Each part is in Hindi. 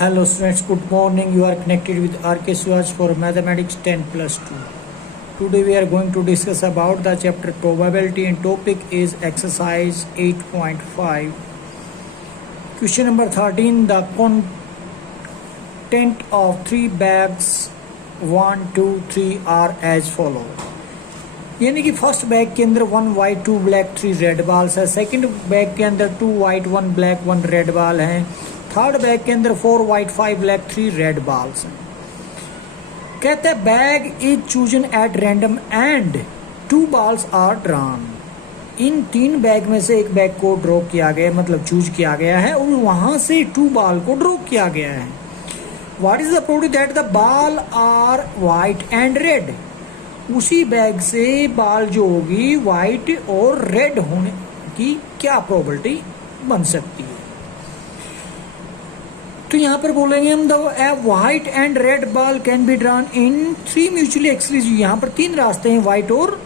Hello students, good morning. You are connected with RK Suraj for Mathematics 10 plus 2. Today we are going to discuss about the chapter probability and topic is exercise 8.5. Question number 13. The content of 3 bags 1, 2, 3 are as follow. यानी कि फर्स्ट बैग के अंदर 1 वाइट 2 ब्लैक 3 रेड बॉल्स है, सेकंड बैग के अंदर 2 वाइट 1 ब्लैक 1 रेड बॉल है, थर्ड बैग के अंदर 4 वाइट 5 ब्लैक 3 रेड बॉल्स हैं। कहते हैं bag is chosen at random and 2 balls are drawn. इन 3 बैग में से एक बैग को ड्रॉ किया गया, मतलब चूज किया गया है और वहां से 2 बॉल को ड्रॉ किया गया है। What is the probability that the ball are white and red. उसी बैग से बॉल जो होगी व्हाइट और रेड होने की क्या प्रोबेबिलिटी बन सकती है। तो यहां पर बोलेंगे हम the white and red ball can be drawn इन 3 म्यूचुअली एक्सक्लूसिव। यहां पर 3 रास्ते हैं व्हाइट और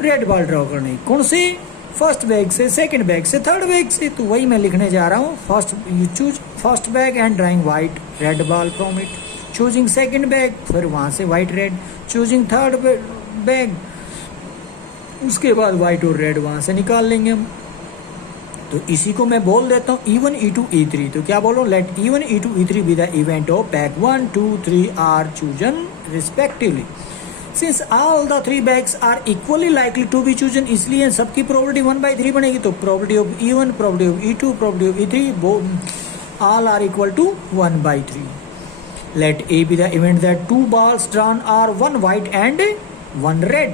रेड बॉल ड्रॉ करने। कौन से? फर्स्ट बैग से, सेकंड बैग से, थर्ड बैग से। तो वही मैं लिखने जा रहा हूं। First you choose first bag and drawing white red ball from it, choosing second bag, फिर वहां से white red, choosing third bag, उसके बाद व्हाइट और रेड वहां से निकाल लेंगे हम। तो इसी को मैं बोल देता हूं E1 E2 E3। तो क्या बोलो? Let E1 E2 E3 be the event of bag 1 2 3 are chosen respectively. Since all the 3 bags are equally likely to be chosen, इसलिए सबकी प्रोबेबिलिटी 1/3 बनेगी। तो probability of E1, probability of E2, probability of E3 all are equal to 1/3। Let A be the event that 2 balls drawn are 1 white and 1 red।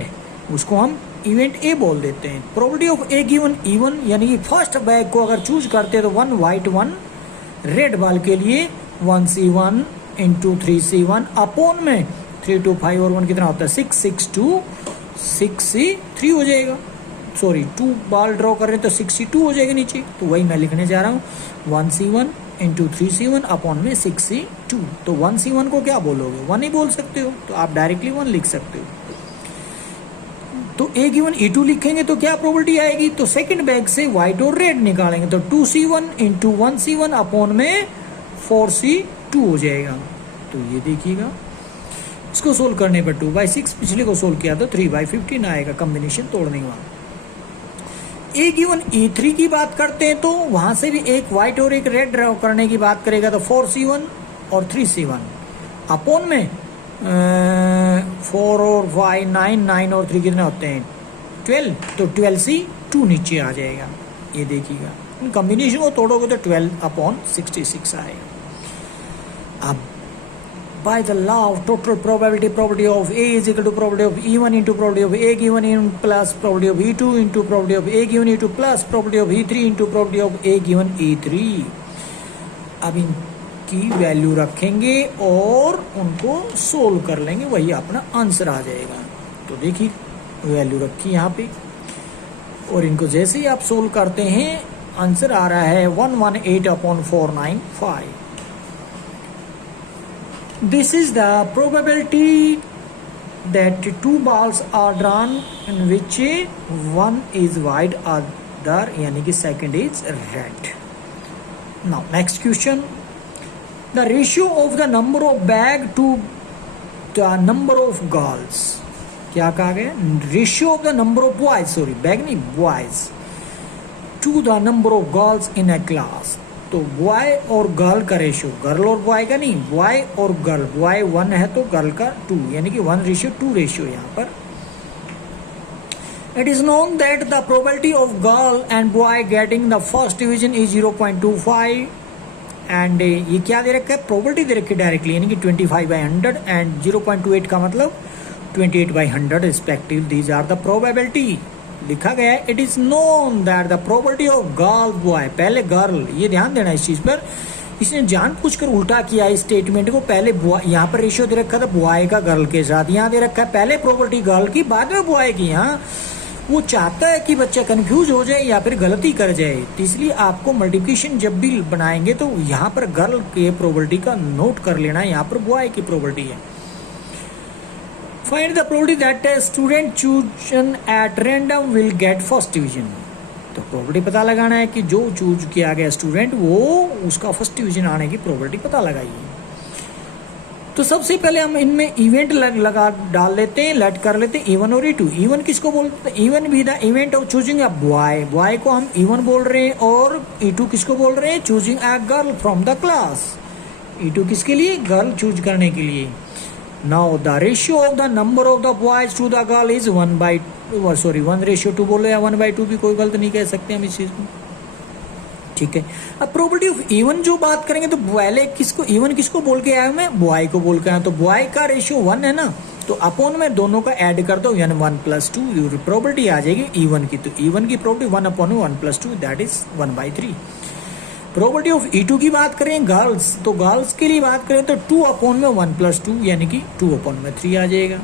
उसको हम इवेंट ए बोल देते हैं। Probability of A given E1, यानी कि फर्स्ट बैग को अगर चूज करते हैं तो 1 white 1 रेड बॉल के लिए 1C1 इंटू 3C1 अपॉन में 3 2 5 और 1 कितना होता है 6 6 2 6C3 हो जाएगा। सॉरी 2 बॉल ड्रॉ कर रहे हैं तो 62 हो जाएगा नीचे। तो वही मैं लिखने जा रहा हूँ 1C1 इंटू 3C1 अपॉन में 6C2। तो 1C1 को क्या बोलोगे? 1 ही बोल सकते हो, तो आप डायरेक्टली 1 लिख सकते हो। तो ए गिवन E2 लिखेंगे तो क्या प्रोबेबिलिटी आएगी? तो सेकंड बैग से व्हाइट और रेड निकालेंगे तो 2C1 इंटू 1C1 अपॉन में 4C2 हो जाएगा। तो ये देखिएगा, इसको सोल्व करने पर 2/6, पिछले को सोल्व किया तो 3/15 आएगा कॉम्बिनेशन तोड़ने के बाद। ए गिवन E3 की बात करते हैं तो वहां से भी एक व्हाइट और एक रेड ड्रॉ करने की बात करेगा तो 4C1 और 3C1 अपॉन में 4 और 5 9 9 और 3 कितने होते हैं 12। तो 12C2 नीचे आ जाएगा। ये देखिएगा, इन कॉम्बिनेशन को तोड़ोगे तो 12/66 आएगा। अब by the law of total probability of A is equal to probability of E1 into probability of A given E1 plus probability of E2 into probability of A given E2 plus probability of E3 into probability of A given E3। अब इनकी वैल्यू रखेंगे और उनको सोल्व कर लेंगे, वही अपना आंसर आ जाएगा। तो देखिए वैल्यू रखी यहाँ पे और इनको जैसे ही आप सोल्व करते हैं आंसर आ रहा है 118/495। This is the probability that 2 balls are drawn in which one is white, other यानी कि second is red. Now next question, the ratio of the number of bag to the number of girls। क्या कहा गया? Ratio of the number of boys, sorry bag नहीं boys, to the number of girls in a class। तो बॉय और गर्ल का रेशियो, गर्ल और बॉय का नहीं, बॉय और गर्ल, बॉय 1 है तो गर्ल का 2, यानी कि 1:2 रेशियो यहाँ पर। It is known that the probability of girl and boy getting the first division is 0.25 and ये क्या दे रखा है? प्रोबेबिलिटी दे रखी है डायरेक्टली, यानी कि 25/100 एंड 0.28 का मतलब 28/100 respective. These are the probability. लिखा गया है it is known that the probability of girl boy, पहले गर्ल, ये ध्यान देना इस चीज पर। इसने जानबूझकर उल्टा किया इस स्टेटमेंट को। पहले यहाँ पर रेशियो दे रखा था बॉय का गर्ल के साथ, यहाँ दे रखा है पहले प्रोबेबिलिटी गर्ल की बाद में बॉय की। यहाँ वो चाहता है कि बच्चा कंफ्यूज हो जाए या फिर गलती कर जाए, तो इसलिए आपको मल्टीप्लिकेशन जब भी बनाएंगे तो यहाँ पर गर्ल के प्रोबेबिलिटी का नोट कर लेना है, यहाँ पर बॉय की प्रोबेबिलिटी है। Find the probability that a student chosen at random will get first division। तो प्रोबेबिलिटी पता लगाना है कि जो चूज किया गया स्टूडेंट वो उसका फर्स्ट डिवीजन आने की प्रोबेबिलिटी पता लगाइए। तो सबसे पहले हम इनमें इवेंट लगा डाल लेते हैं, लेट कर लेते हैं E1 और E2। E1 किसको बोलते हैं? E1 भी the event of choosing a boy, boy को हम E1 बोल रहे हैं, और E2 किसको बोल रहे हैं? Choosing a girl from the class. E2 किसके लिए? गर्ल चूज करने के लिए। Now the ratio of the number of the boys to the girl is 1/2 बोले या 1/2 भी कोई गलत नहीं कह सकते हम इस चीज को, ठीक है। अब प्रोबेबिलिटी ऑफ E1 जो बात करेंगे तो पहले किसको E1 किसको बोल के आया मैं? बॉय को बोल के आया। तो बॉय का रेशियो 1 है ना, तो अपॉन में दोनों का ऐड कर दो, यानी 1 + 2 प्रोबेबिलिटी आ जाएगी E1 की। तो E1 की probability 1/1 + 2 that is 1/3। Probability of E2 की बात करें गर्ल्स, तो गर्ल्स के लिए बात करें तो 2/1 + 2 यानी कि 2/3 आ जाएगा।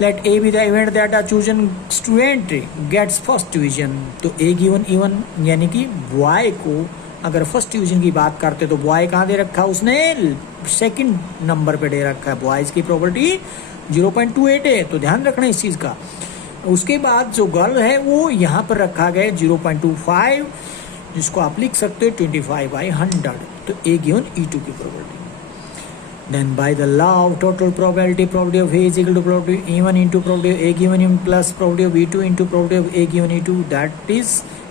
Let A be the event that a chosen student gets first division. तो ए गिवन E1 यानी कि बॉय को अगर फर्स्ट डिवीजन की बात करते तो बॉय कहाँ दे रखा है उसने? सेकंड नंबर पे दे रखा है। बॉयज की प्रोबेबिलिटी 0.28 है, तो ध्यान रखना इस चीज का। उसके बाद जो गर्ल है वो यहाँ पर रखा गया 0.25, जिसको आप लिख सकते हो 25/100। तो ए गिवन E2 की probability. Then by the law of total probability of A is equal to probability E1 into probability of A given E plus probability of E2 into probability of A given E2, that is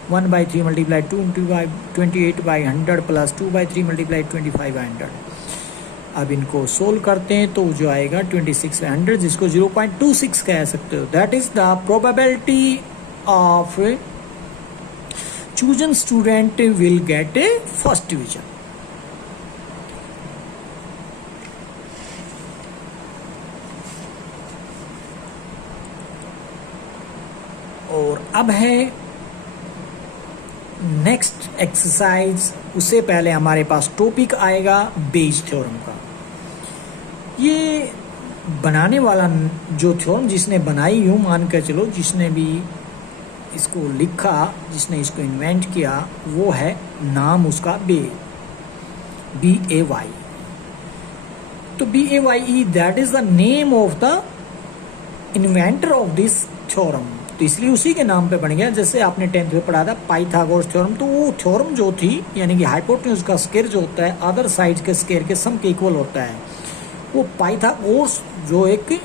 1/3 multiplied 2 into 28/100 plus 2/3 multiplied 25/100। अब इनको सोल्व करते हैं तो जो आएगा 26/100, जिसको 0.26 कह सकते हो। That is the probability of chosen student will get a first division। और अब है नेक्स्ट एक्सरसाइज। उससे पहले हमारे पास टॉपिक आएगा बेज थ्योरम का। ये बनाने वाला जो थ्योरम जिसने बनाई, यूं मान कर चलो जिसने भी इसको लिखा, जिसने इसको इन्वेंट किया, वो है नाम उसका BAY। तो BAYE that is the name of the inventor of this theorem. तो इसलिए उसी के नाम पे बन गया। जैसे आपने 10th में पढ़ा था पाइथागोरस थ्योरम, तो वो थ्योरम जो थी यानी कि हाइपोटेन्यूज का स्क्वायर जो होता है अदर साइड्स के स्क्वायर के सम के इक्वल होता है, वो पाइथागोरस जो एक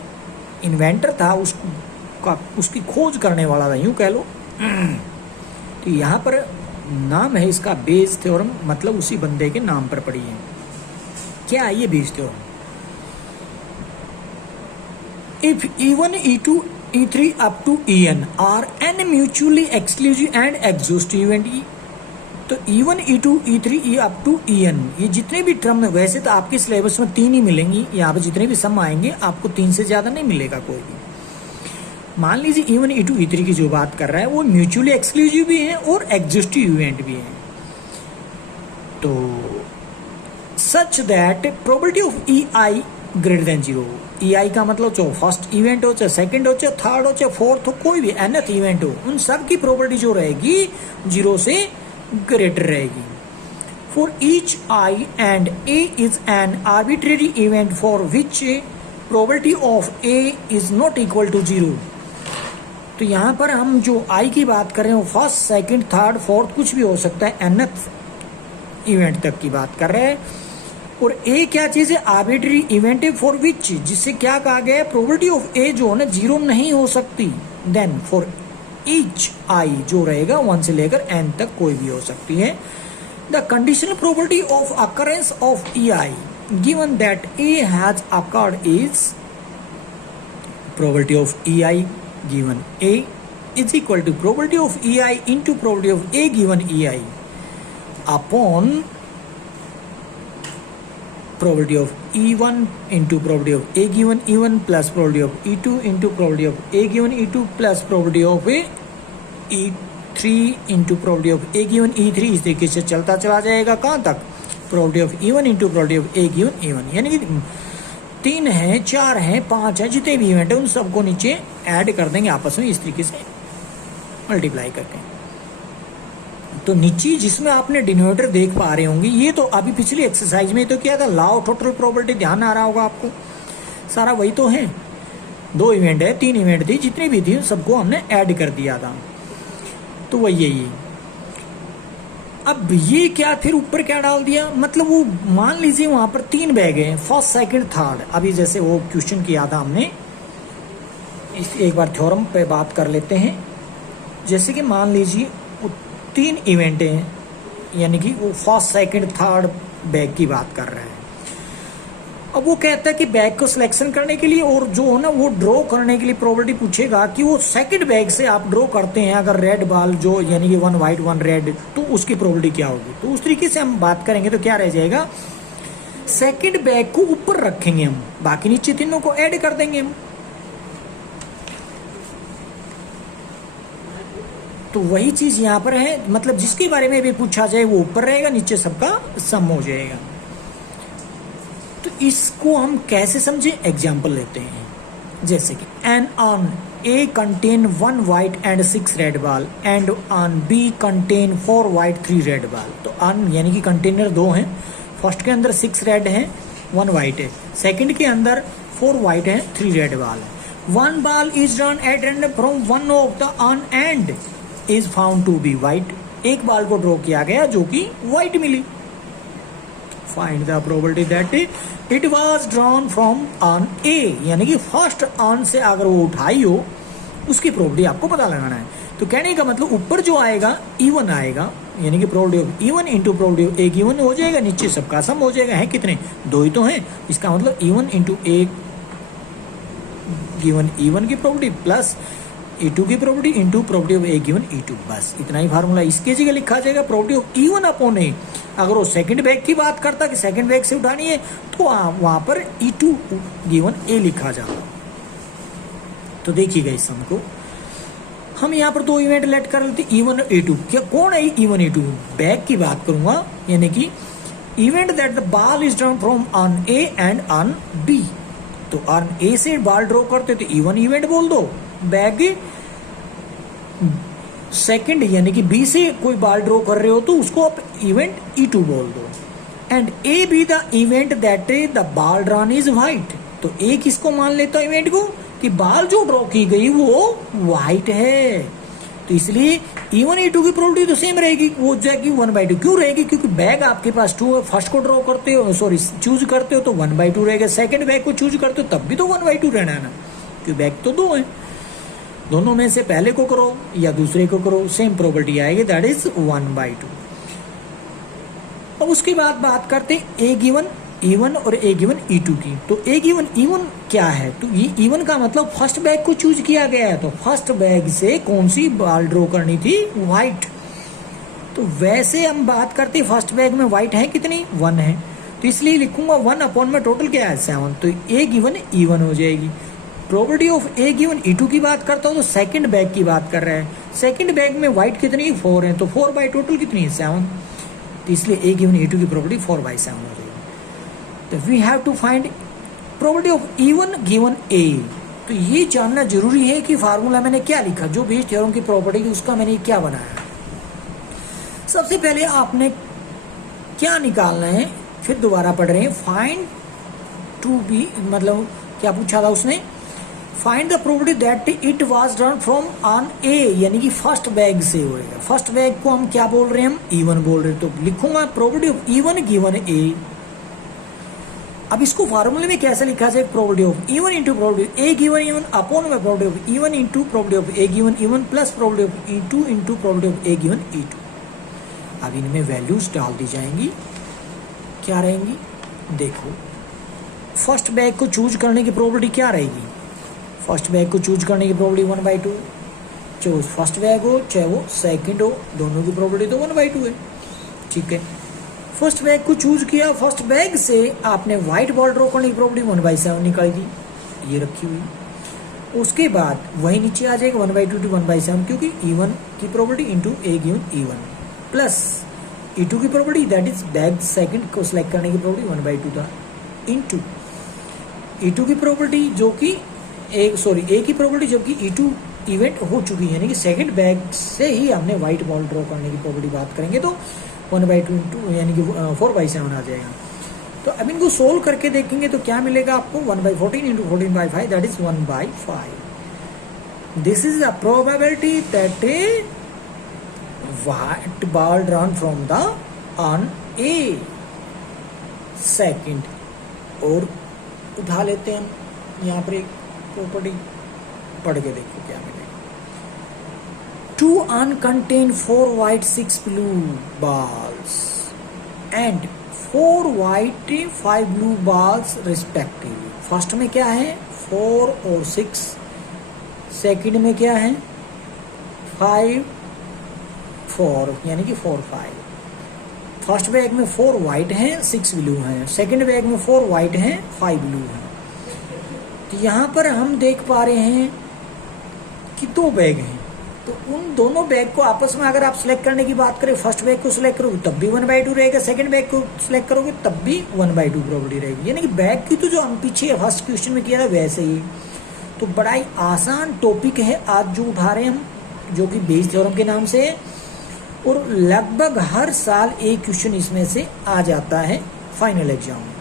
इन्वेंटर था उसकी खोज करने वाला था, यूं कह लो। तो यहाँ पर नाम है इसका बेज थ्योरम, मतलब उसी बंदे के नाम पर पड़ी है। क्या है ये Bayes theorem? If E1, E2, E3 up to En are n mutually exclusive and exhaustive event। तो E1, E2, E3, E up to En ये जितने भी टर्म है, वैसे तो आपके सिलेबस में 3 ही मिलेंगी, यहाँ पे जितने भी सम आएंगे आपको 3 से ज्यादा नहीं मिलेगा कोई भी। मान लीजिए E1, E2, E3 की जो बात कर रहा है वो म्यूचुअली एक्सक्लूसिव भी है और एग्जॉस्टिव इवेंट भी है। तो such that probability of EI greater than 0। EI का मतलब चाहे फर्स्ट इवेंट हो, चाहे सेकंड हो, चाहे थर्ड हो, चाहे फोर्थ हो, कोई भी nth इवेंट हो, उन सब की प्रोबेबिलिटी जो रहेगी 0 से ग्रेटर रहेगी। For each I and A is an arbitrary event for which probability of A is not equal to 0। तो यहाँ पर हम जो I की बात कर रहे हैं वो फर्स्ट, सेकंड, थर्ड, फोर्थ कुछ भी हो सकता है, nth इवेंट तक की बात कर रहे हैं। और A क्या चीज है? आर्बिट्री इवेंट है फॉर विच, जिससे क्या कहा गया है? प्रोबेबिलिटी ऑफ A जो है ना 0 नहीं हो सकती। देन फॉर ईच I जो रहेगा 1 से लेकर n तक कोई भी हो सकती है। The conditional probability of occurrence of EI given that A has occurred is probability of EI given A is equal to probability of EI into probability of A given EI upon probability of E1 into probability of A given E1 plus probability of E2 into probability of A given E2 plus probability of E3 into probability of A given E3। इस तरीके से चलता चला जाएगा कहाँ तक? probability of E1 into probability of A given E1, यानी कि 3 है, 4 है, 5 है, जितने भी इवेंट है उन सबको नीचे ऐड कर देंगे आपस में इस तरीके से मल्टीप्लाई करके। तो नीचे जिसमें आपने डिनोमिनेटर देख पा रहे होंगे, ये तो अभी पिछली एक्सरसाइज में तो क्या था? लॉ ऑफ टोटल प्रोबेबिलिटी, ध्यान आ रहा होगा आपको। सारा वही तो है, 2 इवेंट है, 3 इवेंट थी, जितनी भी थी सबको हमने ऐड कर दिया था। तो वही है ये। अब ये क्या, फिर ऊपर क्या डाल दिया, मतलब वो मान लीजिए वहां पर 3 बैग हैं, फर्स्ट सेकंड थर्ड। अभी जैसे वो क्वेश्चन किया था हमने, एक बार थ्योरम पे बात कर लेते हैं। जैसे कि मान लीजिए वो 3 इवेंट हैं, यानी कि वो फर्स्ट सेकंड थर्ड बैग की बात कर रहे हैं। अब वो कहता है कि बैग को सिलेक्शन करने के लिए और जो है ना वो ड्रॉ करने के लिए प्रोबेबिलिटी पूछेगा कि वो सेकंड बैग से आप ड्रॉ करते हैं अगर रेड बॉल जो यानी कि 1 व्हाइट 1 रेड, तो उसकी प्रोबेबिलिटी क्या होगी। तो उस तरीके से हम बात करेंगे तो क्या रह जाएगा, सेकंड बैग को ऊपर रखेंगे हम, बाकी नीचे तीनों को ऐड कर देंगे हम। तो वही चीज यहां पर है, मतलब जिसके बारे में भी पूछा जाए वो ऊपर रहेगा, नीचे सबका सम हो जाएगा। तो इसको हम कैसे समझे, एग्जाम्पल लेते हैं। जैसे कि an urn A contain 1 white and 6 red ball and urn B contain 4 white 3 red ball. तो ऑन यानी कि कंटेनर 2 हैं, फर्स्ट के अंदर 6 रेड है 1 व्हाइट है, सेकंड के अंदर 4 व्हाइट है 3 रेड बॉल है। 1 ball is drawn at random from one of the urn and is found to be white. एक बॉल को ड्रॉ किया गया जो कि व्हाइट मिली। Find the probability that it was drawn from urn A, यानी कि फर्स्ट ऑन से अगर वो उठाई हो उसकी प्रोबेबिलिटी आपको पता लगाना है। तो कहने का मतलब ऊपर जो आएगा इवन आएगा, यानी कि probability of E one into probability of A given हो जाएगा, नीचे सबका सम हो जाएगा। है कितने, 2 ही तो हैं, इसका मतलब इवन इंटू ए गिवन इवन की प्रोबेबिलिटी प्लस E2 की probability into probability of A given E2, बस इतना ही फार्मूला। इसके जगह लिखा जाएगा प्रोबेबिलिटी ऑफ इवन अपॉन ए। अगर वो सेकंड बैग की बात करता कि सेकंड बैग से उठानी है तो वहां पर E2 गिवन ए लिखा जाता। तो देखिएगा इस सम को हम यहाँ पर 2 इवेंट लेट कर लेते, E1 और E2। क्या कौन है E1 E2, बैग की बात करूंगा, यानी कि event that the ball is drawn from urn A and urn B. तो ऑन ए से बॉल ड्रॉ करते तो E1 इवेंट बोल दो, बैग सेकंड यानी कि बी से कोई बॉल ड्रॉ कर रहे हो तो उसको आप इवेंट E2 बोल दो। And A be the event that the ball drawn is white. तो ए किसको मान लेता है इवेंट को, कि बॉल जो ड्रॉ की गई वो व्हाइट है। तो इसलिए E1 E2 की प्रोबेबिलिटी तो सेम रहेगी, वो जाएगी 1/2। क्यों रहेगी, क्योंकि बैग आपके पास 2 है, फर्स्ट को ड्रॉ करते हो सॉरी चूज करते हो तो 1/2 रहेगा, सेकंड बैग को चूज करते हो तब भी तो 1/2 रहना है ना, क्योंकि बैग तो 2 है। दोनों में से पहले को करो या दूसरे को करो, सेम प्रोबेबिलिटी आएगी, दैट इज 1/2। अब उसके बाद बात करते हैं ए गिवन E1 और ए गिवन E2 की। तो ए गिवन E1 क्या है, तो ये E1 का मतलब फर्स्ट बैग को चूज किया गया है, तो फर्स्ट बैग से कौन सी बॉल ड्रॉ करनी थी, व्हाइट। तो वैसे हम बात करते हैं फर्स्ट बैग में व्हाइट है कितनी, 1 है, तो इसलिए लिखूंगा 1 अपॉन में टोटल क्या है 7। तो ए गिवन E1 हो जाएगी। Probability of A given E2 की बात करता हूँ तो सेकंड बैग की बात कर रहे हैं, सेकंड बैग में व्हाइट कितनी 4 है, तो 4 बाई टोटल कितनी है 7। तो इसलिए ए गिवन E2 की प्रोबेबिलिटी 4/7 हो जाएगी। तो we have to find probability of E1 given A. तो ये जानना जरूरी है कि फार्मूला मैंने क्या लिखा, जो बेस थ्योरम की प्रॉपर्टी उसका मैंने क्या बनाया। सबसे पहले आपने क्या निकालना है, फिर दोबारा पढ़ रहे हैं, फाइंड टू बी, मतलब क्या पूछा था उसने, find the probability that it was drawn from urn A, यानी कि फर्स्ट बैग से होएगा। फर्स्ट बैग को हम क्या बोल रहे हैं, हम E1 बोल रहे हैं, तो लिखूंगा प्रोबेबिलिटी ऑफ E1 गिवन ए। अब इसको फार्मूले में कैसे लिखा जाए, probability of E1 into probability A given E1 upon में probability of E1 into probability of A given E1 plus probability of E2 into probability of A given E2। अब इनमें वैल्यूज डाल दी जाएंगी, क्या रहेंगी, देखो फर्स्ट बैग को चूज करने की प्रोबेबिलिटी क्या रहेगी, फर्स्ट बैग को चूज करने की प्रोबेबिलिटी 1/2, चाहे फर्स्ट बैग हो चाहे वो सेकंड हो, दोनों की प्रोबेबिलिटी तो 1/2 है। ठीक है, फर्स्ट बैग को चूज किया, फर्स्ट बैग से आपने व्हाइट बॉल ड्रॉ करने की प्रोबेबिलिटी 1/7 निकाल दी, ये रखी हुई। उसके बाद वही नीचे आ जाएगा 1/2 टू 1/7, क्योंकि E1 की प्रोबेबिलिटी इंटू ए गिवन E1 प्लस E2 की probability that is bag second को सिलेक्ट करने की प्रोबेबिलिटी 1/2 था, इंटू E2 की प्रोबेबिलिटी जो कि ए की प्रोबेबिलिटी जबकि E2 इवेंट हो चुकी है, यानी कि सेकंड बैग से ही हमने व्हाइट बॉल ड्रॉ करने की प्रोबेबिलिटी बात करेंगे तो 1/2 यानी कि 4/7 आ जाएगा। तो अब इनको सोल्व करके देखेंगे तो क्या मिलेगा आपको, 1/14 into 14/5 that is 1/5। This is the probability that white ball drawn from the on A, second. और उठा लेते हैं हम यहाँ पर एक प्रॉपर्टी, पढ़ के देखो क्या मिलेगा। 2 on contain 4 white 6 blue balls and 4 white 5 blue balls respectively। First में क्या है 4 और 6, सेकंड में क्या है 5 4, यानी कि 4 5। फर्स्ट बैग में 4 वाइट हैं 6 ब्लू हैं, सेकंड बैग में 4 वाइट हैं 5 ब्लू हैं। तो यहाँ पर हम देख पा रहे हैं कि 2 बैग हैं, तो उन दोनों बैग को आपस में अगर आप सिलेक्ट करने की बात करें, फर्स्ट बैग को सिलेक्ट करोगे तब भी 1/2 रहेगा, सेकंड बैग को सिलेक्ट करोगे तब भी 1/2 प्रॉपर्टी रहेगी। यानी कि बैग की तो जो हम पीछे फर्स्ट क्वेश्चन में किया था वैसे ही। तो बड़ा ही आसान टॉपिक है आज जो उठा रहे हैं हम, जो कि बेस थ्योरम के नाम से है, और लगभग हर साल एक क्वेश्चन इसमें से आ जाता है फाइनल एग्जाम में।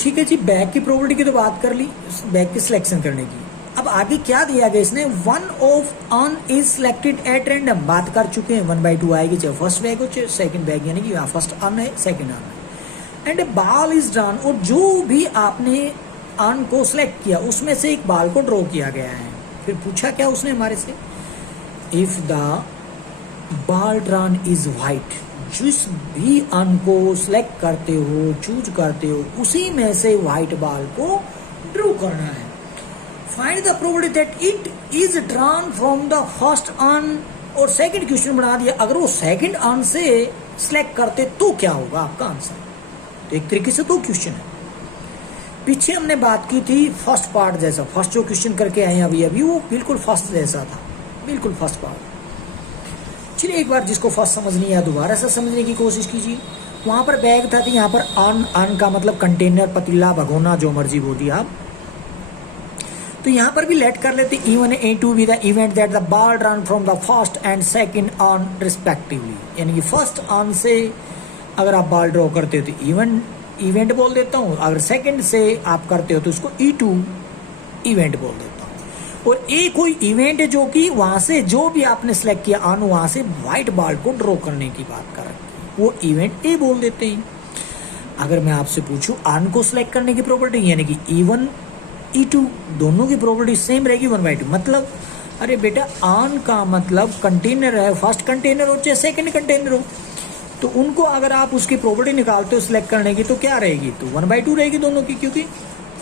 ठीक है जी, बैग की प्रॉपर्टी की तो बात कर ली, बैग की सिलेक्शन करने की। अब आगे क्या दिया गया इसने, 1 of on is selected at random, बात कर चुके हैं 1/2 आएगी, चाहे फर्स्ट बैग हो चाहे सेकंड बैग, यानी कि फर्स्ट ऑन है सेकंड ऑन है। एंड बॉल इज ड्रॉन, और जो भी आपने ऑन को सिलेक्ट किया उसमें से एक बॉल को ड्रॉ किया गया है। फिर पूछा क्या उसने हमारे से, if the ball drawn is white, जिस भी ऑन को सिलेक्ट करते हो चूज करते हो उसी में से व्हाइट बॉल को ड्रॉ करना है। Find the probability that it is drawn from the first on, और सेकंड क्वेश्चन बना दिया, अगर वो सेकंड ऑन से सिलेक्ट करते तो क्या होगा आपका आंसर। तो एक तरीके से 2 क्वेश्चन है। पीछे हमने बात की थी फर्स्ट पार्ट जैसा, फर्स्ट जो क्वेश्चन करके आए अभी अभी वो बिल्कुल फर्स्ट जैसा था, बिल्कुल फर्स्ट पार्ट। चलिए एक बार जिसको फर्स्ट समझ नहीं आया दोबारा से समझने की कोशिश कीजिए। वहां पर बैग था, तो यहाँ पर ऑन का मतलब कंटेनर, पतीला, भगोना, जो मर्जी बोलिए आप। तो यहाँ पर भी लेट कर लेते E1 A2 भी the event that the ball drawn from the first and second on respectively, यानी कि फर्स्ट ऑन से अगर आप बॉल ड्रॉ करते हो तो इवेंट बोल देता हूँ, अगर सेकंड से आप करते हो तो उसको E2 इवेंट बोल देता हूँ। और एक कोई इवेंट है जो कि वहां से जो भी आपने सेलेक्ट किया ऑन, वहां से व्हाइट बॉल को ड्रॉ करने की बात कर रहे हैं, वो इवेंट ए बोल देते हैं। अगर मैं आपसे पूछूं ऑन को सिलेक्ट करने की प्रॉपर्टी, यानी कि E1 E2 दोनों की प्रॉपर्टी सेम रहेगी 1/2। मतलब अरे बेटा ऑन का मतलब कंटेनर है, फर्स्ट कंटेनर हो चाहे सेकंड कंटेनर हो, तो उनको अगर आप उसकी प्रॉपर्टी निकालते हो सिलेक्ट करने की तो क्या रहेगी, तो 1/2 रहेगी दोनों की, क्योंकि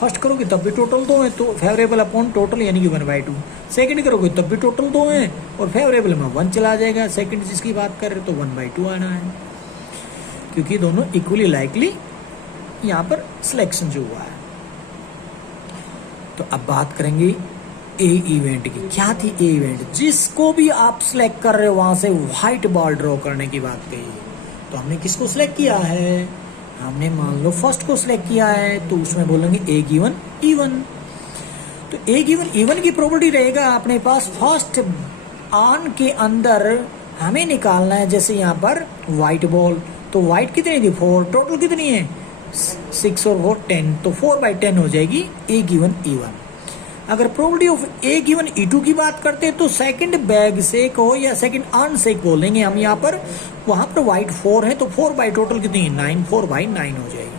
फर्स्ट करोगे तब भी टोटल 2 है तो फेवरेबल अपॉन टोटल यानी कि 1/2, सेकंड करोगे तब भी टोटल 2 है और फेवरेबल में 1 चला जाएगा, सेकंड जिसकी बात कर रहे तो 1/2 आना है, क्योंकि दोनों इक्वली लाइकली यहाँ पर सिलेक्शन जो हुआ है। तो अब बात करेंगे ए इवेंट की। क्या थी ए इवेंट, जिसको भी आप सिलेक्ट कर रहे हो वहां से व्हाइट बॉल ड्रॉ करने की बात कही है। तो हमने किसको सिलेक्ट किया है, हमने मान लो फर्स्ट को सिलेक्ट किया है, तो उसमें बोलेंगे ए गिवन E1। तो ए गिवन E1 की प्रॉपर्टी रहेगा अपने पास फर्स्ट ऑन के अंदर हमें निकालना है, जैसे यहाँ पर व्हाइट बॉल, तो व्हाइट कितनी थी 4, टोटल कितनी है 6 और 4 10, तो 4/10 हो जाएगी ए गिवन E1। अगर property of A given E2 की बात करते हैं तो सेकंड बैग से को या सेकंड ऑन से बोलेंगे हम, यहाँ पर वहां पर व्हाइट 4 है तो 4 बाई टोटल कितनी है 9, 4/9 हो जाएगी।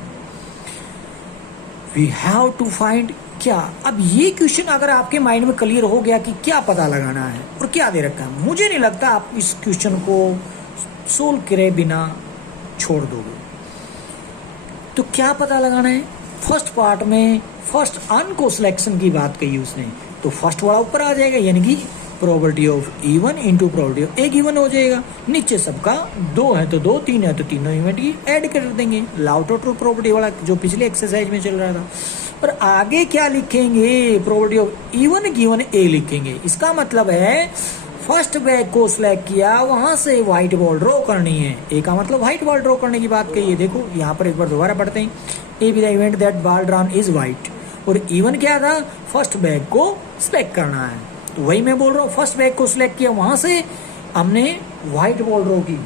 वी हैव टू फाइंड क्या। अब ये क्वेश्चन अगर आपके माइंड में क्लियर हो गया कि क्या पता लगाना है और क्या दे रखा है, मुझे नहीं लगता आप इस क्वेश्चन को सोल्व करे बिना छोड़ दोगे। तो क्या पता लगाना है, फर्स्ट पार्ट में फर्स्ट ऑन को सिलेक्शन की बात कही उसने, तो फर्स्ट वाला ऊपर आ जाएगा, यानी कि probability of E1 into probability of A given हो जाएगा। नीचे सबका 2 है तो 2, 3 है तो तीनों इवेंट की ऐड कर देंगे, लाव टोटल प्रोबेबिलिटी वाला जो पिछले एक्सरसाइज में चल रहा था। और आगे क्या लिखेंगे, प्रोबेबिलिटी ऑफ E1 गिवन ए लिखेंगे। इसका मतलब है फर्स्ट बैग को सिलेक्ट किया, वहां से व्हाइट बॉल ड्रॉ करनी है, ए का मतलब व्हाइट बॉल ड्रॉ करने की बात कही है। देखो यहाँ पर एक बार दोबारा पढ़ते हैं, ए be the event that ball drawn is white, और E1 क्या था, फर्स्ट बैग को सिलेक्ट करना है। तो वही मैं बोल रहा हूँ, फर्स्ट बैग को सिलेक्ट किया, वहां से हमने व्हाइट बॉल ड्रॉ की,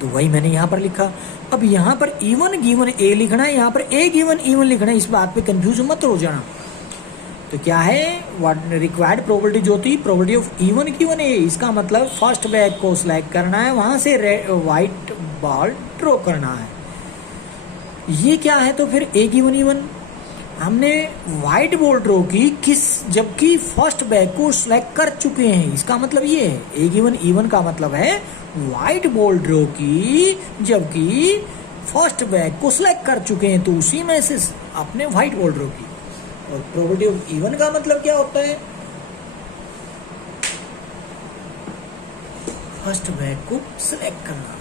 तो वही मैंने यहाँ पर लिखा। अब यहाँ पर E1 गिवन ए लिखना है, यहाँ पर ए गिवन E1 लिखना है, इस बात पे कंफ्यूज मत हो जाना। तो क्या है, व्हाट रिक्वायर्ड प्रोबेबिलिटी जो थी, प्रोबेबिलिटी ऑफ इवन गिवन ए, इसका मतलब फर्स्ट बैग को सिलेक्ट करना है, वहां से व्हाइट बॉल ड्रॉ करना है। ये क्या है, तो फिर ए गिवन इवन हमने व्हाइट बॉल ड्रॉ की जबकि फर्स्ट बैग को सिलेक्ट कर चुके हैं, इसका मतलब ये है। ए गिवन इवन का मतलब है व्हाइट बॉल ड्रॉ की जबकि फर्स्ट बैग को सिलेक्ट कर चुके हैं, तो उसी में से आपने व्हाइट बॉल ड्रॉ की। और प्रोबेबिलिटी ऑफ इवन का मतलब क्या होता है, फर्स्ट बैग को सिलेक्ट करना।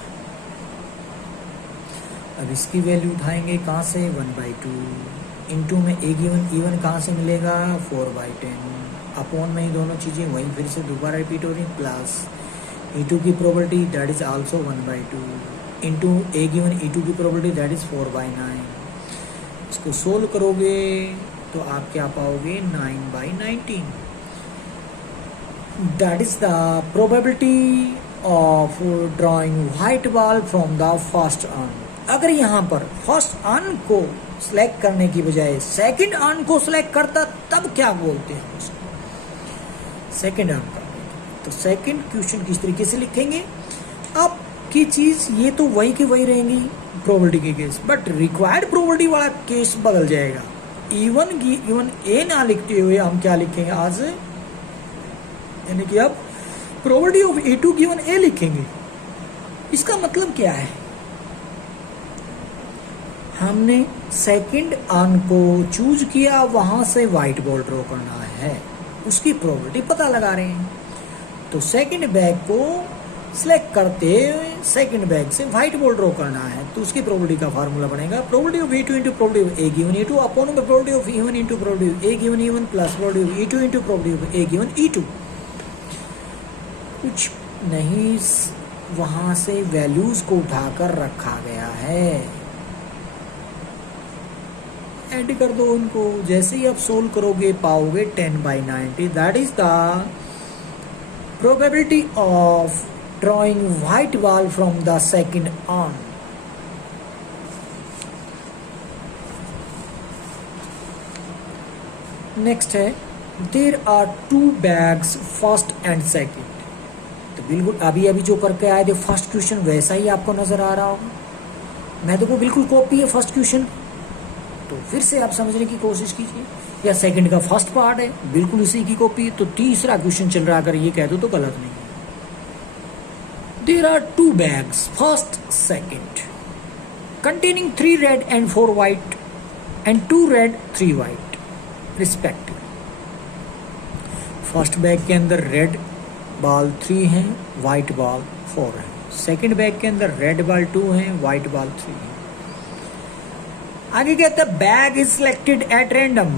अब इसकी वैल्यू उठाएंगे कहां से, 1/2 इंटू में ए गिवन इवन कहां से मिलेगा, 4/10 अपॉन में ही दोनों चीजें वहीं फिर से दोबारा रिपीट हो रही, प्लस E2 की probability that is also 1/2 into A given E2 की प्रोबेबिलिटी दैट इज 4/9। इसको सोल्व करोगे तो आप क्या पाओगे, 9/19। That is the probability of drawing white ball from the first earn. अगर यहाँ पर फर्स्ट अर्न को सिलेक्ट करने की बजाय सेकंड अर्न को सिलेक्ट करता तब क्या बोलते हैं उसको, सेकंड अर्न करने। तो सेकंड क्वेश्चन किस तरीके से लिखेंगे, अब की चीज ये तो वही की वही रहेंगी प्रोबेबिलिटी के केस, बट रिक्वायर्ड प्रोबेबिलिटी वाला केस बदल जाएगा। इवन ए ना लिखते हुए हम क्या लिखेंगे आज, यानी कि अब प्रोबेबिलिटी ऑफ E2 गिवन ए लिखेंगे। इसका मतलब क्या है, हमने सेकंड अर्न को चूज किया, वहां से व्हाइट बॉल ड्रॉ करना है, उसकी प्रोबेबिलिटी पता लगा रहे हैं। तो सेकंड बैग को सिलेक्ट करते हुए सेकंड बैग से व्हाइट बॉल ड्रॉ करना है, तो उसकी प्रोबेबिलिटी का फार्मूला बनेगा probability of E2 into probability of A given E2 upon में probability of E one into probability of A given E one plus probability of E2 into probability of A given E2। कुछ नहीं, वहां से वैल्यूज को उठाकर रखा गया है, ऐड कर दो उनको। जैसे ही आप सोल्व करोगे पाओगे 10/90। That is the probability of drawing white ball from the second urn. Next है, there are 2 bags first and second. तो बिल्कुल अभी अभी जो करके आए थे फर्स्ट क्वेश्चन वैसा ही आपको नजर आ रहा होगा, मैं देखो बिल्कुल कॉपी है फर्स्ट क्वेश्चन, तो फिर से आप समझने की कोशिश कीजिए। या सेकंड का फर्स्ट पार्ट है, बिल्कुल इसी की कॉपी है, तो तीसरा क्वेश्चन चल रहा, अगर ये कह दो तो गलत नहीं है। There are 2 bags first second containing 3 red and 4 white and 2 red 3 white respectively. First bag के अंदर रेड बॉल 3 है, व्हाइट बॉल 4 है। सेकंड बैग के अंदर रेड बॉल 2 है, व्हाइट बॉल 3 है। आगे कहता है bag is selected at random.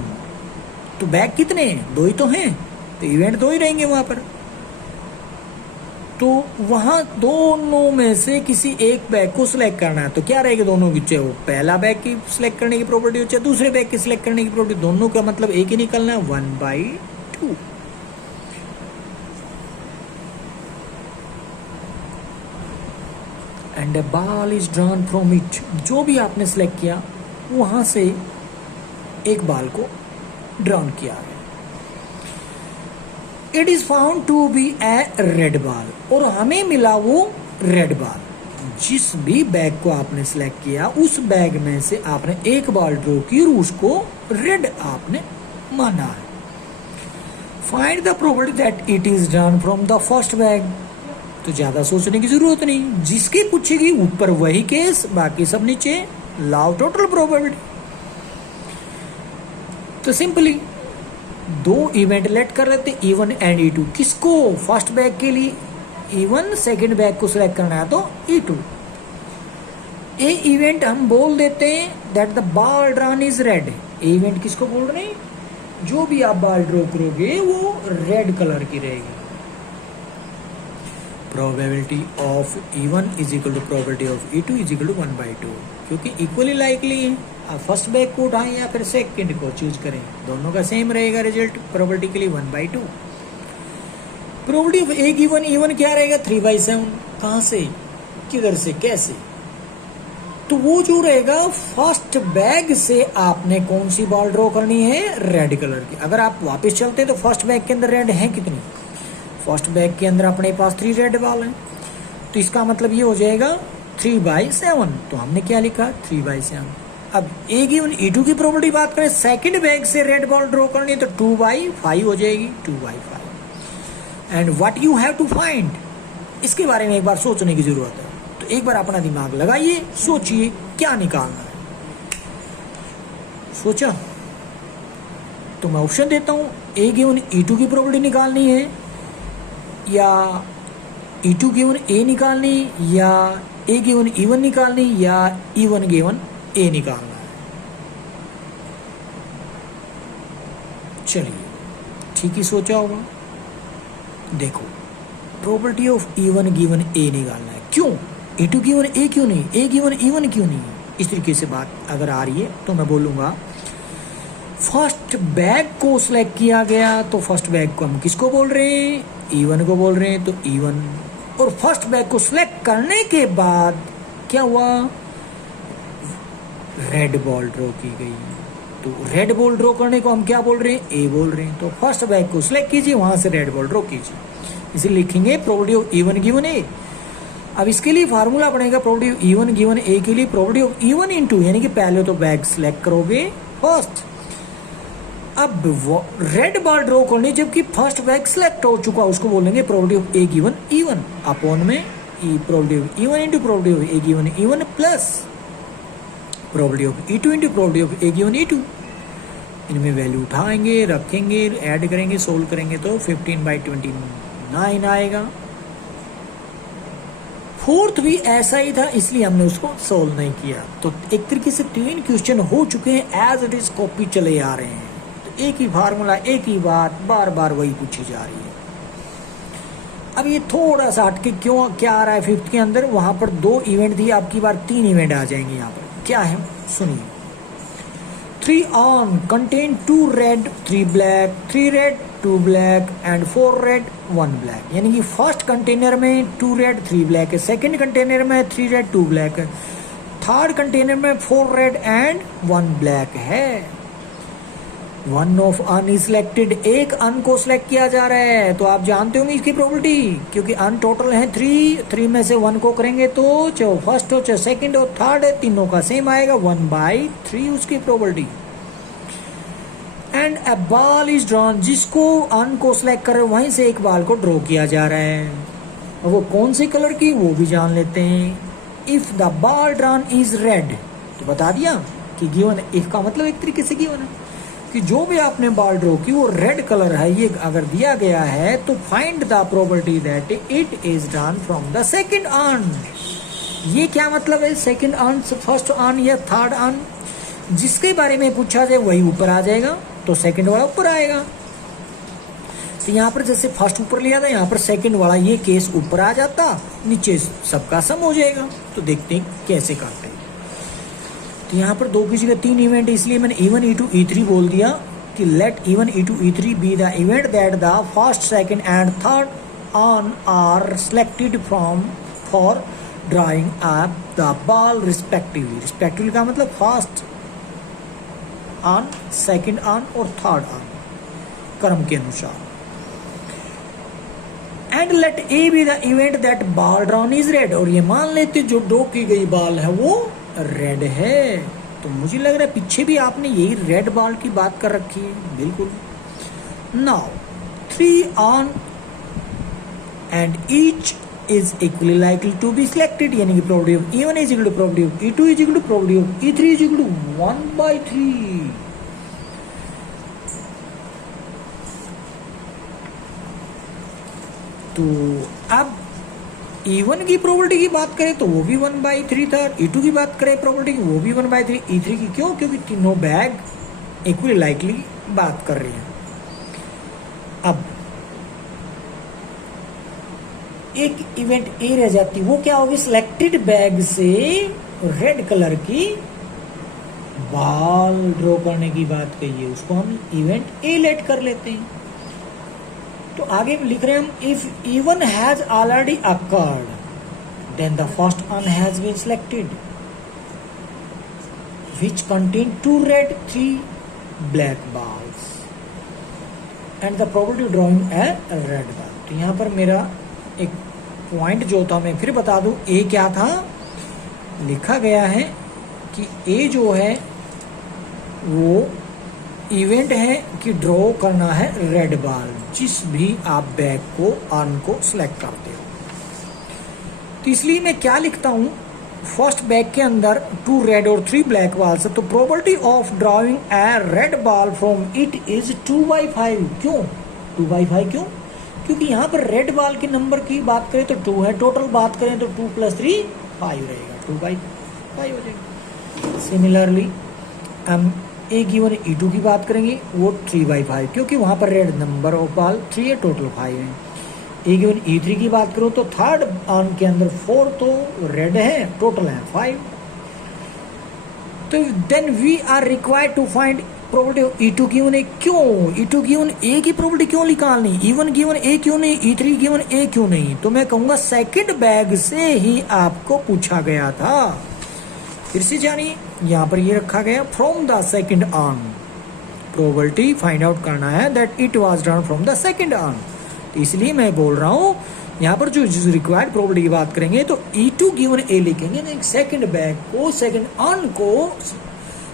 तो बैग कितने हैं, 2 ही तो हैं, तो इवेंट 2 ही रहेंगे वहां पर। तो वहां दोनों में से किसी एक बैग को सिलेक्ट करना है, तो क्या रहेगा दोनों की, चाहे वो पहला बैग की सिलेक्ट करने की प्रोबेबिलिटी हो चाहे दूसरे बैग की सिलेक्ट करने की प्रोबेबिलिटी, दोनों का मतलब एक ही निकलना है, 1/2। And a ball is drawn from it. जो भी आपने सिलेक्ट किया वहां से एक बॉल को ड्रॉन किया है। It is found to be a red ball, और हमें मिला वो रेड बॉल। जिस भी बैग को आपने सिलेक्ट किया उस बैग में से आपने एक बॉल ड्रॉ की और उसको रेड आपने माना है। Find the probability that it is drawn from the first bag. तो ज्यादा सोचने की जरूरत नहीं, जिसके पूछेगी ऊपर वही केस, बाकी सब नीचे लाओ टोटल प्रोबेबिलिटी। तो सिंपली 2 इवेंट लेट कर रहे थे, E1 एंड E2। किसको, फर्स्ट बैग के लिए E1, सेकंड बैग को सिलेक्ट करना है तो E2। ए इवेंट हम बोल देते हैं that the ball drawn is red. A event किसको बोल रहे हैं, जो भी आप बॉल ड्रॉ करोगे वो रेड कलर की रहेगी। Probability of E1 is equal to probability of E2 is equal to 1/2, क्योंकि इक्वली लाइकली है। आप फर्स्ट बैग को उठाएं या फिर सेकंड को चूज करें, दोनों का सेम रहेगा रिजल्ट प्रोबेबिलिटी के लिए 1/2। Probability of A given E1 क्या रहेगा, 3/7। कहां से, किधर से, कैसे, तो वो जो रहेगा फर्स्ट बैग से आपने कौन सी बॉल ड्रॉ करनी है, रेड कलर की। अगर आप वापस चलते हैं तो फर्स्ट बैग के अंदर रेड है कितनी, फर्स्ट बैग के अंदर अपने पास 3 रेड बॉल हैं, तो इसका मतलब ये हो जाएगा 3/7। तो हमने क्या लिखा 3/7। अब ए गिवन E2 की प्रॉपर्टी बात करें, सेकंड बैग से रेड बॉल ड्रॉ करनी है तो 2/5 हो जाएगी, 2/5। And what you have to find, इसके बारे में एक बार सोचने की जरूरत है। तो एक बार अपना दिमाग लगाइए, सोचिए क्या निकालना है। सोचा तो मैं ऑप्शन देता हूं, ए गिवन E2 की प्रॉपर्टी निकालनी है, या E2 गिवन ए निकालनी, या ए गिवन E1 निकालनी, या E1 गिवन ए निकालना है। चलिए ठीक ही सोचा होगा। देखो प्रॉपर्टी ऑफ E1 गिवन ए निकालना है, क्यों E2 गिवन ए क्यों नहीं, ए गिवन E1 क्यों नहीं। इस तरीके से बात अगर आ रही है तो मैं बोलूंगा फर्स्ट बैग को सिलेक्ट किया गया, तो फर्स्ट बैग को हम किसको बोल रहे हैं, E1 को बोल रहे हैं, तो E1। और फर्स्ट बैग को सिलेक्ट करने के बाद क्या हुआ, रेड बॉल ड्रॉ की गई। तो रेड बॉल ड्रॉ करने को हम क्या बोल रहे हैं, ए बोल रहे हैं। तो फर्स्ट बैग को सिलेक्ट कीजिए, वहां से रेड बॉल ड्रॉ कीजिए, इसे लिखेंगे प्रॉपर्टी ऑफ E1 गिवन ए। अब इसके लिए फार्मूला बनेगा प्रॉपर्टी ऑफ E1 गिवन ए के लिए प्रॉपर्टी ऑफ E1 इनटू, यानी कि पहले तो बैग सिलेक्ट करोगे फर्स्ट, अब रेड बॉल ड्रॉ करनी, जबकि फर्स्ट बैग सिलेक्ट हो चुका उसको बोलेंगे probability of A given E1 upon में probability of E1 into probability of A given E1 plus probability of E2 into probability of A given E2। इनमें वैल्यू उठाएंगे, रखेंगे, ऐड करेंगे, सोल्व करेंगे तो 15/29 आएगा। फोर्थ भी ऐसा ही था, इसलिए हमने उसको सोल्व नहीं किया। तो एक तरीके से 3 क्वेश्चन हो चुके हैं, एज इट इज कॉपी चले आ रहे हैं। तो एक ही फार्मूला, एक ही बात, बार बार वही पूछी जा रही है। अब ये थोड़ा सा हटके क्यों क्या आ रहा है फिफ्थ के अंदर, वहां पर 2 इवेंट थी, आपकी बार 3 इवेंट आ जाएंगे। यहाँ पर क्या है सुनिए, 3 on contain 2 red 3 black 3 red 2 black and 4 red 1 black। यानी कि फर्स्ट कंटेनर में 2 रेड 3 ब्लैक है, सेकंड कंटेनर में 3 रेड 2 ब्लैक है, थर्ड कंटेनर में 4 रेड एंड 1 ब्लैक है। One of an is selected, एक अन को सिलेक्ट किया जा रहा है। तो आप जानते होंगे इसकी प्रॉपर्टी, क्योंकि अन टोटल है 3 में से 1 को करेंगे तो चाहे फर्स्ट हो चाहे सेकंड हो थर्ड है, तीनों का सेम आएगा, 1/3 उसकी property. And a ball is drawn, जिसको अन को सिलेक्ट कर रहे वहीं से एक बॉल को ड्रॉ किया जा रहा है, और वो कौन सी कलर की वो भी जान लेते हैं। If the ball drawn is red, तो बता दिया कि गिवन, इफ का मतलब एक तरीके से गिवन है कि जो भी आपने बॉल ड्रॉ की वो रेड कलर है, ये अगर दिया गया है तो find the property that it is drawn from the second on. ये क्या मतलब है, सेकंड ऑन, फर्स्ट ऑन या थर्ड ऑन, जिसके बारे में पूछा जाए वही ऊपर आ जाएगा, तो सेकंड वाला ऊपर आएगा। तो यहाँ पर जैसे फर्स्ट ऊपर लिया था, यहाँ पर सेकंड वाला ये केस ऊपर आ जाता, नीचे सबका सम हो जाएगा। तो देखते हैं कैसे करते हैं। तो यहाँ पर 2 की जगह 3 इवेंट, इसलिए मैंने E1 E2 E3 बोल दिया कि let E1 E2 E3 be the event that the first second and third urn are selected from for drawing up the ball respectively. Respectively का मतलब फर्स्ट ऑन, सेकंड ऑन और थर्ड ऑन क्रम के अनुसार। And let A be the event that ball drawn is red, और ये मान लेते जो ड्रॉ की गई बॉल है वो रेड है। तो मुझे लग रहा है पीछे भी आपने यही रेड बॉल की बात कर रखी है, बिल्कुल। Now 3 urn and each is equally likely to be selected, यानी कि property of E1 is equal to property of E2 is equal to property of E3 is equal to 1/3। तो अब E1 की प्रॉपर्टी की बात करें तो वो भी 1/3 था, E2 की बात करें प्रॉपर्टी की वो भी 1/3, E3 की क्यों, क्योंकि तीनों बैग इक्वली लाइकली बात कर रही हैं। अब एक इवेंट ए रह जाती, वो क्या होगी, सिलेक्टेड बैग से रेड कलर की बॉल ड्रॉ करने की बात कही है, उसको हम इवेंट ए लेट कर लेते हैं। तो आगे लिख रहे हैं हम, if E1 has already occurred then the first urn has been selected. Which contain 2 red 3 black balls and the probability drawing a red ball. तो यहाँ पर मेरा एक पॉइंट जो था मैं फिर बता दूं, ए क्या था, लिखा गया है कि ए जो है वो इवेंट है कि ड्रॉ करना है रेड बॉल, जिस भी आप बैग को अर्न को सिलेक्ट करते हो। तो इसलिए मैं क्या लिखता हूं, फर्स्ट बैग के अंदर 2 रेड और 3 ब्लैक बॉल्स है, तो probability of drawing a red ball from it is 2/5। क्यों 2/5? क्यों? क्योंकि यहाँ पर रेड बॉल के नंबर की बात करें तो 2 है, टोटल बात करें तो 2 + 3 5 रहेगा, 2/5 हो जाएगा। सिमिलरली हम ए गिवन E2 की बात करेंगे, वो 3/5, क्योंकि वहाँ पर रेड नंबर ऑफ बॉल 3 है, टोटल 5 है। ए गिवन E3 की बात करो तो थर्ड अर्न के अंदर 4 तो रेड है, टोटल है 5। तो then we are required to find probability of E2 given A. क्यों E2 गिवन ए की प्रोबेबिलिटी क्यों निकालनी, E1 गिवन ए क्यों नहीं, E3 गिवन ए क्यों नहीं? तो मैं कहूंगा सेकंड बैग से ही आपको पूछा गया था। फिर से जानिए, यहाँ पर ये रखा गया from the second earn, probability find out करना है that it was done from the second earn. तो इसलिए मैं बोल रहा हूँ यहाँ पर जो रिक्वायर्ड प्रोबेबिलिटी की बात करेंगे तो E2 गिवन ए लिखेंगे, सेकंड बैग को सेकंड अर्न को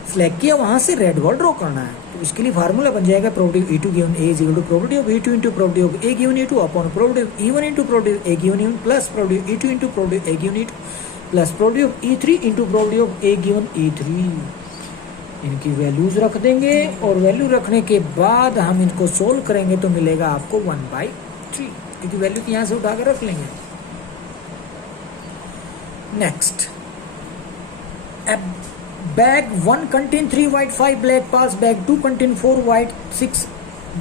सिलेक्ट किया, वहां से रेड बॉल ड्रॉ करना है। तो इसके लिए फार्मूला बन जाएगा probability E2 given A is equal to probability of E2 into probability of A given E2 upon probability of E1 into probability of A given E1 plus probability of E2 into probability of A given E2 plus probability of E3 into probability of A given E3। इनकी वैल्यूज रख देंगे और वैल्यू रखने के बाद हम इनको सोल्व करेंगे तो मिलेगा आपको 1/3। इनकी वैल्यू यहाँ से उठा कर रख लेंगे। Next, bag 1 contain 3 white 5 black balls, bag 2 contain 4 white 6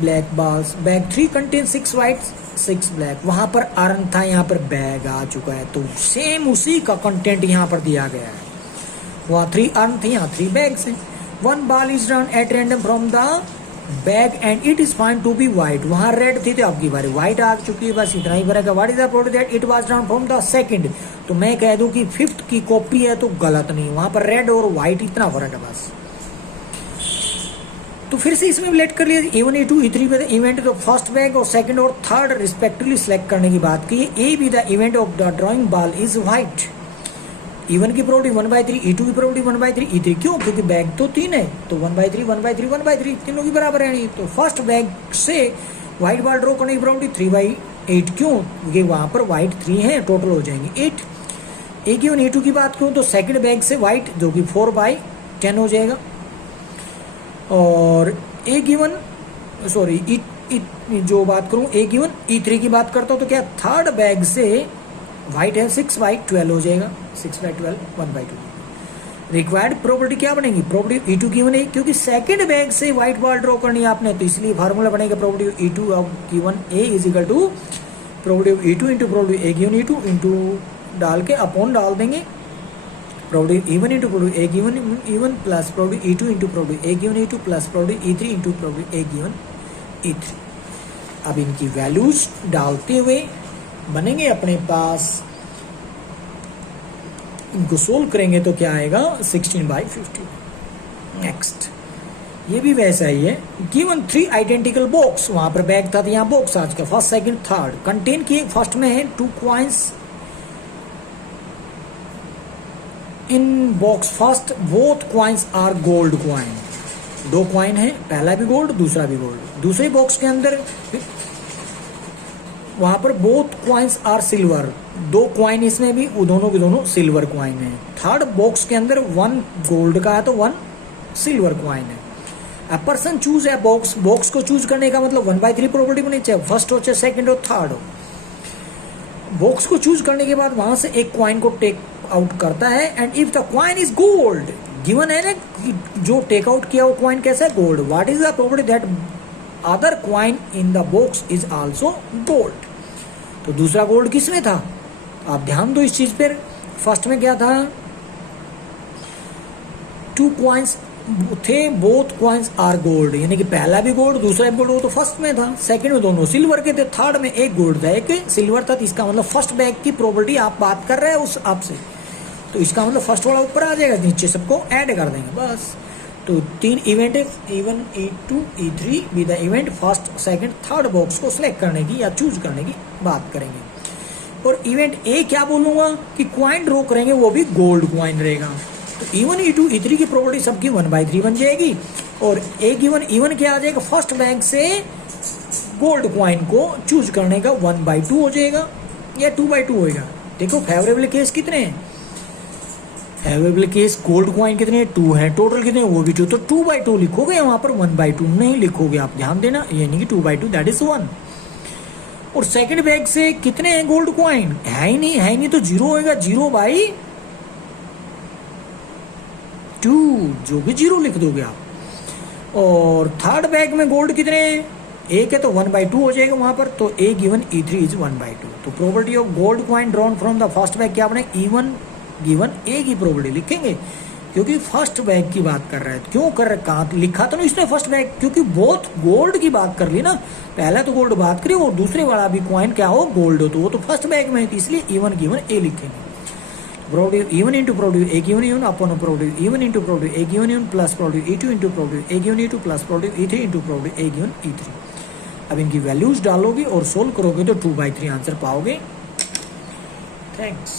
black balls, bag 3 contain 6 white 6 black. वहां पर अर्न था, यहाँ पर बैग आ चुका है, तो सेम उसी का कंटेंट यहाँ पर दिया गया है। वहाँ 3 अर्न थे, यहाँ 3 बैग्स हैं। 1 ball is drawn at random from the bag and it is find to be white. वहां रेड थी तो आपकी बारी व्हाइट आ चुकी है, बस इतना ही फर्क है। What is the probability that it was drawn from the second? तो मैं कह दूं कि 5th की कॉपी है तो गलत नहीं, वहां पर रेड और व्हाइट इतना फर्क है बस। तो फिर से इसमें लेट कर लिया E1 E2 E3 में इवेंट तो फर्स्ट बैग और सेकंड और थर्ड रिस्पेक्टिवली सिलेक्ट करने की बात की। ए be the event of the drawing ball is white. E1 की प्रोबेबिलिटी 1/3, E2 की प्रोबेबिलिटी 1/3, E3 क्यों? क्योंकि बैग तो 3 है, तो 1/3 1/3 1/3 तीनों की बराबर है। तो फर्स्ट बैग से व्हाइट बॉल ड्रॉ करने की प्रोबेबिलिटी 3/8 क्यों? क्योंकि वहां पर व्हाइट 3 है, टोटल हो जाएंगे 8। ए गिवन E2 की बात करूं तो सेकंड बैग से व्हाइट जो कि 4/10 हो जाएगा। और ए गिवन जो बात करूं ए गिवन E3 की बात करता हूं तो क्या थर्ड बैग से व्हाइट है 6/12 हो जाएगा, 6/12 1/2। रिक्वायर्ड प्रोबेबिलिटी क्या बनेगी? प्रोबेबिलिटी E2 गिवन ए, क्योंकि सेकंड बैग से व्हाइट बॉल ड्रॉ करनी है आपने, तो इसलिए फार्मूला बनेगा probability E2 of given A is equal to probability of E2 into probability A given E2 into डाल के अपॉन डाल देंगे probability E1 into probability A given E1 plus probability E2 into probability A given E2 plus probability E3 into probability A given E3। अब इनकी वैल्यूज डालते हुए बनेंगे अपने पास, इनको सोल्व करेंगे तो क्या आएगा 16/50। नेक्स्ट, ये भी वैसा ही है। गिवन 3 आइडेंटिकल बॉक्स, वहां पर बैग था तो यहाँ बॉक्स आज का फर्स्ट सेकंड थर्ड कंटेन किए। फर्स्ट में है 2 coins in box first, both coins are gold coin. 2 coin है, पहला भी गोल्ड दूसरा भी गोल्ड। दूसरे बॉक्स के अंदर वहां पर both coins are silver, 2 coin इसमें भी, दोनों के दोनों सिल्वर कॉइन है। थर्ड बॉक्स के अंदर 1 गोल्ड का है तो 1 सिल्वर कॉइन है। अ पर्सन चूज है बॉक्स, बॉक्स को चूज करने का मतलब 1/3 प्रोबेबिलिटी बनी, चाहे फर्स्ट हो चाहे सेकंड हो थर्ड हो। बॉक्स को चूज करने के बाद वहां से एक कॉइन को टेक आउट करता है and if the coin is gold, given है ना जो टेक आउट किया वो कॉइन कैसा है? Gold. What is the probability that other coin in the box is also gold? तो दूसरा गोल्ड किस में था? आप ध्यान दो इस चीज पर। फर्स्ट में क्या था? 2 कॉइन्स थे, बोथ कॉइन्स आर गोल्ड, यानी कि पहला भी गोल्ड दूसरा भी गोल्ड, वो तो फर्स्ट में था। सेकंड में दोनों सिल्वर के थे, थर्ड में एक गोल्ड था एक सिल्वर था। इसका मतलब फर्स्ट बैग की प्रोबेबिलिटी आप बात कर रहे हैं उस आपसे, तो इसका मतलब फर्स्ट वाला ऊपर आ जाएगा, नीचे सबको ऐड कर देंगे बस। तो 3 इवेंट है, E1 E2 E3 with the event first second third box को सिलेक्ट करने की या चूज करने की बात करेंगे। और इवेंट ए क्या बोलूंगा कि क्वाइन ड्रॉ करेंगे, वो भी गोल्ड क्वाइन रहेगा। तो E1 E2 E3 की प्रॉपर्टी सबकी 1/3 बन जाएगी और ए गिवन E1 क्या आ जाएगा, फर्स्ट बैग से गोल्ड क्वाइन को चूज करने का 1/2 हो जाएगा या 2/2 होएगा। देखो फेवरेबल केस कितने हैं, फेवरेबल केस गोल्ड क्वाइन कितने हैं, 2 है, टोटल कितने हैं वो भी 2, तो 2/2 लिखोगे, वहां पर 1/2 नहीं लिखोगे, आप ध्यान देना, यानी कि 2/2 दैट इज 1। और सेकंड बैग से कितने हैं गोल्ड क्वाइन, है ही नहीं तो 0 होएगा, 0/2 जो भी 0 लिख दोगे आप। और थर्ड बैग में गोल्ड कितने हैं, एक है तो 1/2 हो जाएगा वहां पर, तो ए गिवन E3 इज 1/2। तो property of gold coin drawn from the first bag क्या बने, E1 गिवन ए की प्रॉपर्टी लिखेंगे, क्योंकि फर्स्ट बैग की बात कर रहा है। क्यों कर रहा है, कहाँ लिखा तो नहीं इसने फर्स्ट बैग, क्योंकि बहुत गोल्ड की बात कर ली ना, पहला तो गोल्ड बात करी और दूसरे वाला भी क्वाइन क्या हो, गोल्ड हो, तो वो तो फर्स्ट बैग में है, इसलिए E1 गिवन ए लिखेंगे। प्रोडक्ट E1 इंटू प्रोडक्ट ए given E1 upon product E1 into product ए given E1 plus product E2 into product ए given E2 plus product E3 into product ए गिवन E3। अब इनकी वैल्यूज डालोगे और सोल्व करोगे तो 2/3 आंसर पाओगे। थैंक्स।